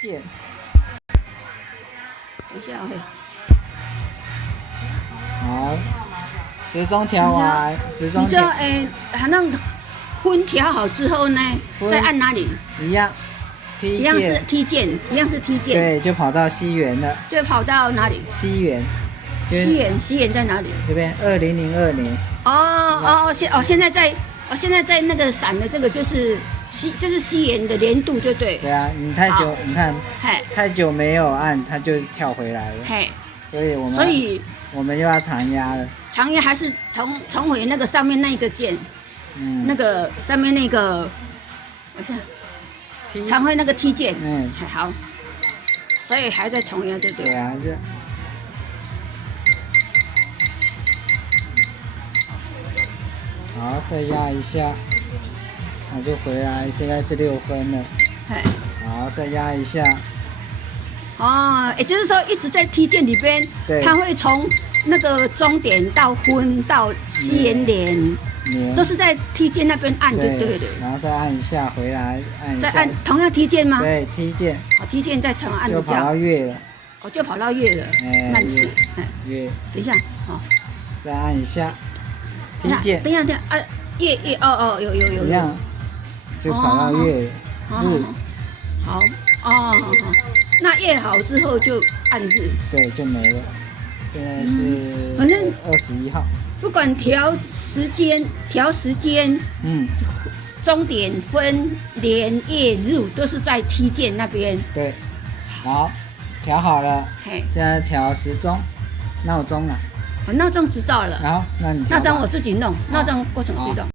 键。等一下嘿，好，时钟调完，时钟你说那分调好之后呢，再按哪里？一样，T 一样是键， T 键，一样是 T 键，对，就跑到西元了。就跑到哪里？西元，西元在哪里？这边2002年。现在在那个闪的这个就是西元的年度，对不对？对啊，你太久，你看嘿，太久没有按，它就跳回来了。嘿，所以我们又要长压了。长压还是重回那个上面那个键，那个上面那个，我想重回那个 T 键，好，所以还在重压，对不对？对啊，这。好，再压一下，那就回来。现在是6分了。好，再压一下。也就是说一直在 T 键里边，它会从那个终点到分到西元年，都是在 T 键那边按就对了。然后再按一下，回来按一下。再按同样 T 键吗？对 ，T 键。T 键再重按一下。就跑到月了。就跑到月了。慢次。月。等一下，再按一下。T 键。等一下，月有。一样，就跑到月了。好，那月好之后就按日。对，就没了。现在是反正21号。不管调时间，终点分年月日都是在 T 键那边。对，好，调好了。现在调时钟、闹钟了。闹钟知道了。然后，那你闹钟我自己弄，闹钟过程自己弄。